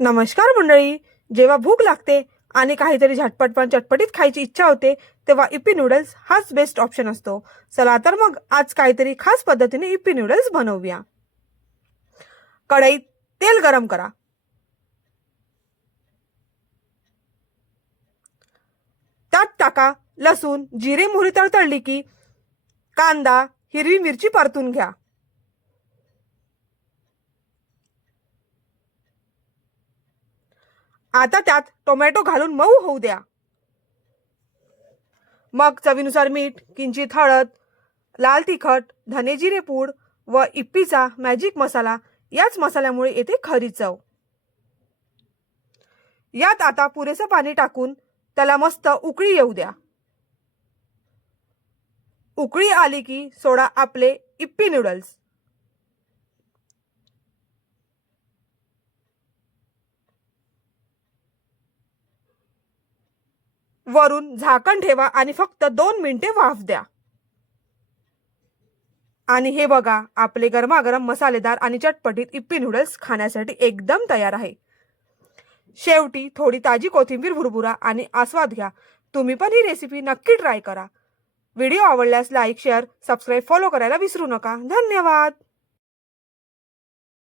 नमस्कार मंडळी. जेव्हा भूक लागते आणि काहीतरी झटपट पण चटपटीत खायची इच्छा होते तेव्हा इप्पी नूडल्स हाच बेस्ट ऑप्शन असतो. चला तर मग आज काहीतरी खास पद्धतीने इप्पी नूडल्स बनवूया. कढईत तेल गरम करा. त्यात टाका लसूण, जिरे, मोहरी तळतळली की कांदा, हिरवी मिरची परतून घ्या. आता त्यात टोमॅटो घालून मऊ होऊ द्या. मग चवीनुसार मीठ, किंचित हळद, लाल तिखट, धने जिरे पूड व इप्पीचा मॅजिक मसाला, याच मसाल्यामुळे येते खरी चव. यात आता पुरेसं पाणी टाकून त्याला मस्त उकळी येऊ द्या. उकळी आली की सोडा आपले इप्पी नूडल्स. वरून झाकण ठेवा आणि फक्त 2 मिनिटे वाफ द्या. आणि हे बघा, आपले गरमागरम मसालेदार आणि चटपटीत इप्पी नूडल्स खाण्यासाठी एकदम तयार आहे. शेवटी थोडी ताजी कोथिंबीर भुरभुरा आणि आस्वाद घ्या. तुम्ही पण ही रेसिपी नक्की ट्राय करा. व्हिडिओ आवडल्यास लाईक, शेअर, सबस्क्राईब, फॉलो करायला विसरू नका. धन्यवाद.